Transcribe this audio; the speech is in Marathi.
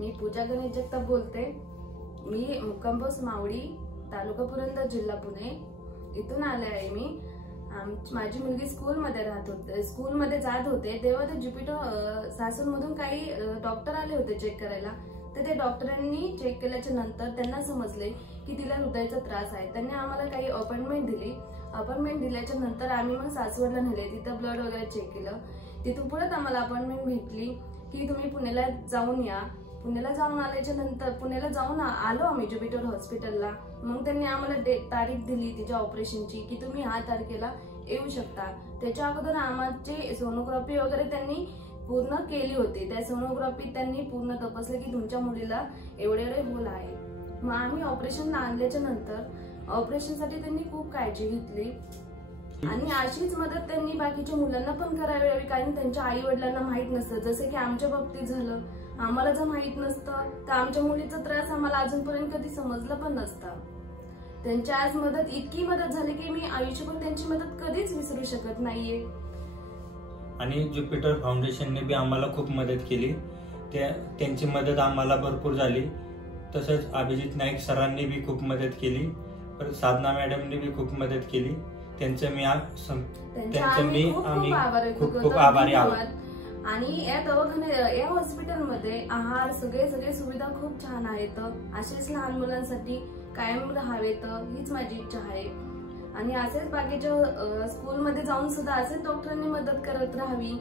मी पूजा गणेश जगताप बोलते। मी मुक्काम पोस्ट मावडी, तालुका पुरंदर, जिल्हा पुणे इथून आले आहे। मी माझी मुलगी स्कूलमध्ये जात होते तेव्हा ते ज्युपिटर सासूरमधून काही डॉक्टर आले होते चेक करायला। तर ते डॉक्टरांनी चेक केल्याच्या नंतर त्यांना समजले की तिला हृदयाचा त्रास आहे। त्यांनी आम्हाला काही अपॉइंटमेंट दिली। अपॉइंटमेंट दिल्याच्या नंतर आम्ही मग सासवडला नेले, तिथं ब्लड वगैरे चेक केलं। तिथून परत आम्हाला अपॉइंटमेंट भेटली की तुम्ही पुण्याला जाऊन या। पुण्याला जाऊन आल्याच्या नंतर पुण्याला जाऊन आलो आम्ही ज्युपिटर हॉस्पिटलला। मग त्यांनी आम्हाला तारीख दिली तिच्या ऑपरेशनची की तुम्ही ह्या तारखेला येऊ शकता। त्याच्या अगोदर आम्हाची सोनोग्राफी वगैरे त्यांनी पूर्ण केली होती। त्या सोनोग्राफी त्यांनी पूर्ण तपासले की तुमच्या मुलीला एवढे होल आहे। मग आम्ही ऑपरेशनला आणल्याच्या नंतर ऑपरेशनसाठी त्यांनी खूप काळजी घेतली आणि अशीच मदत त्यांनी बाकीच्या मुलांना पण करावी हवी, कारण त्यांच्या आई वडिलांना माहित नसतं। जसे की आमच्या बाबतीत झालं, आम्हाला जर माहित नसतं तर आमच्या मुलीचा त्रास आम्हाला अजूनपर्यंत कधी समजलं पण नसतं। त्यांची आज इतकी मदत झाली की मी आयुष्यभर त्यांची मदत कधीच विसरू शकत नाहीये। आणि ज्युपिटर फाउंडेशनने बी आम्हाला खूप मदत केली, त्यांची मदत आम्हाला भरपूर झाली। तसंच अभिजित नाईक सरांनी बी खूप मदत केली, परत साधना मॅडमने बी खूप मदत केली। त्यांचे आम्ही खूप आभारी आहोत। आणि या हॉस्पिटलमध्ये आहार सगळे सुविधा खूप छान आहेत। असेच लहान मुलांसाठी कायम राहावेत हीच माझी इच्छा आहे। आणि असेच बाकीच्या स्कूलमध्ये जाऊन सुद्धा असेच डॉक्टरांनी मदत करत राहावी।